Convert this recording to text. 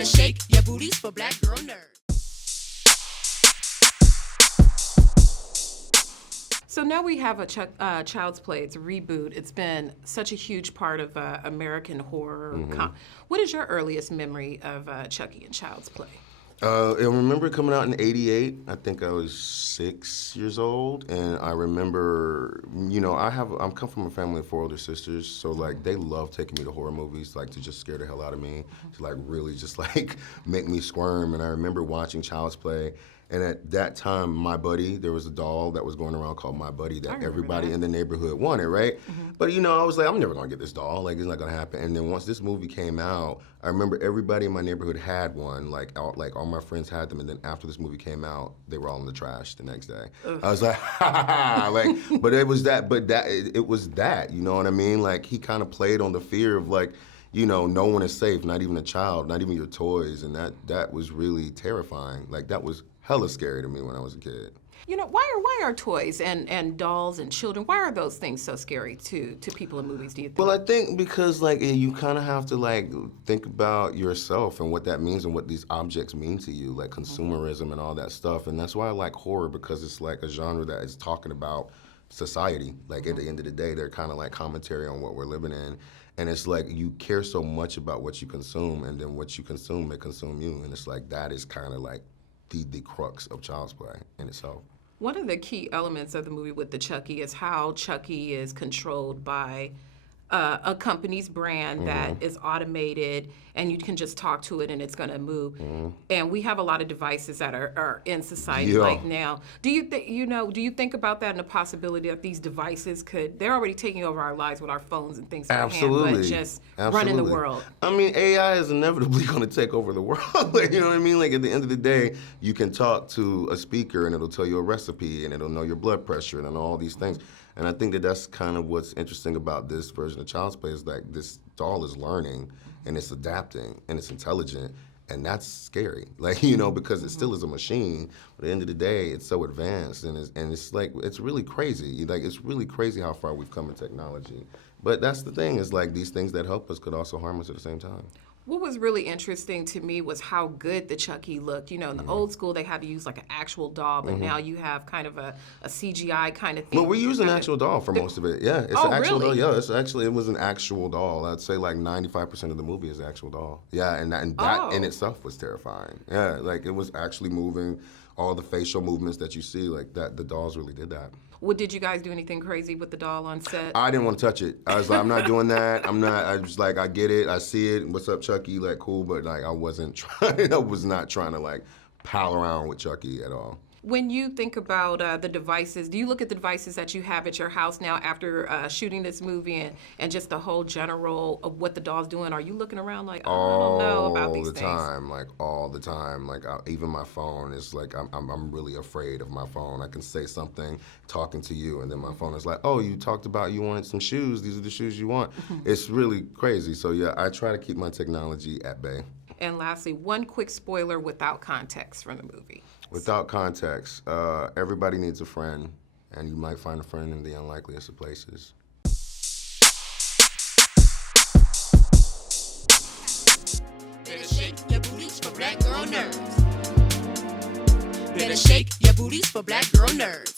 Better shake your booties for black girl nerds. So now we have a Child's Play. It's a reboot. It's been such a huge part of American horror. What is your earliest memory of Chucky and Child's Play? I remember it coming out in '88. I think I was 6 years old, and I remember, I come from a family of 4 older sisters, so like they love taking me to horror movies, like to just scare the hell out of me, to like really just like make me squirm. And I remember watching Child's Play. And at that time, My Buddy, there was a doll that was going around called My Buddy that everybody in the neighborhood wanted, right? But I was like, I'm never gonna get this doll. Like, it's not gonna happen. And then once this movie came out, I remember everybody in my neighborhood had one. Like all my friends had them. And then after this movie came out, they were all in the trash the next day. I was like, ha ha ha. Like, but it was that. It was that. You know what I mean? Like, he kind of played on the fear of like, no one is safe, not even a child, not even your toys, and that was really terrifying. Like, that was hella scary to me when I was a kid. Why are toys and dolls and children, why are those things so scary to people in movies, do you think? Well, I think because like you kind of have to like think about yourself and what that means and what these objects mean to you, like consumerism and all that stuff. And that's why I like horror, because it's like a genre that is talking about society. Like at the end of the day, they're kind of like commentary on what we're living in. And it's like you care so much about what you consume, and then what you consume may consume you. And it's like that is kind of like the crux of Child's Play in itself. One of the key elements of the movie with the Chucky is how Chucky is controlled by a company's brand that is automated, and you can just talk to it and it's going to move. And we have a lot of devices that are in society right now. Do you think about that and the possibility that these devices they're already taking over our lives with our phones and things like that, but just running the world? I mean, AI is inevitably going to take over the world. Like, you know what I mean? Like, at the end of the day, you can talk to a speaker and it'll tell you a recipe and it'll know your blood pressure and all these things. And I think that's kind of what's interesting about this version of Child's Play, is like this doll is learning and it's adapting and it's intelligent, and that's scary. Like, because it still is a machine, but at the end of the day, it's so advanced, and it's like, it's really crazy. Like, it's really crazy how far we've come in technology. But that's the thing, is like these things that help us could also harm us at the same time. What was really interesting to me was how good the Chucky looked. In the old school, they had to use like an actual doll, but now you have kind of a CGI kind of thing. Well, we use an actual doll for most of it. Yeah, it's an actual really? doll. Yeah, it was an actual doll. I'd say like 95% of the movie is an actual doll. Yeah, and that in itself was terrifying. Yeah, like it was actually moving. All the facial movements that you see, like that, the dolls really did that. Well, did you guys do anything crazy with the doll on set? I didn't want to touch it. I was like, I'm not doing that. I was like, I get it, I see it. What's up, Chucky? Like, cool, but like, I was not trying to like pal around with Chucky at all. When you think about the devices, do you look at the devices that you have at your house now after shooting this movie and just the whole general of what the doll's doing? Are you looking around like, I don't know about these things? All the time. Like, even my phone is like, I'm really afraid of my phone. I can say something talking to you, and then my phone is like, oh, you talked about you wanted some shoes. These are the shoes you want. It's really crazy. So yeah, I try to keep my technology at bay. And lastly, one quick spoiler without context from the movie. Without context, everybody needs a friend, and you might find a friend in the unlikeliest of places. Better shake your booties for black girl nerds. Better shake your booties for black girl nerds.